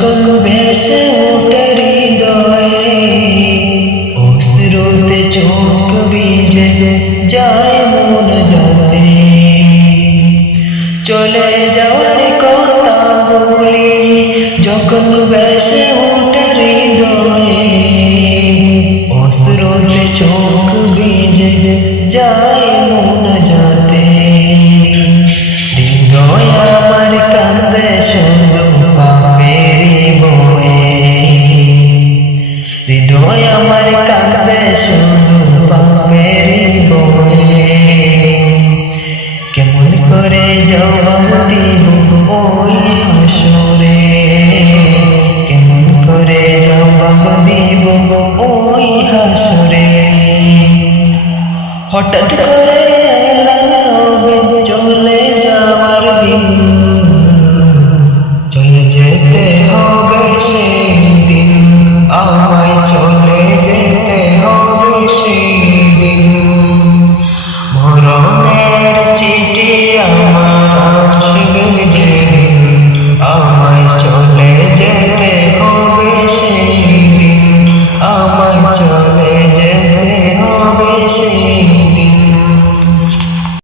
যখন ভেসে ওঠে হৃদয়ে অশ্রুতে চোখ ভিজে যায় মন যাতে চলে যাওয়ার কথা বলি যখন ভেসে ওঠে হৃদয়ে অশ্রুতে চোখ ভিজে যায় মন যাতে হৃদয় আমার কান্দে শুধু পাপেরই বয়ে হৃদয় আমার কান্দে শুধু পাপেরই বয়ে কেমন করে জবাব দিব ওই হাসরে কেমন করে জবাব দিব ওই হাসরে হঠাৎ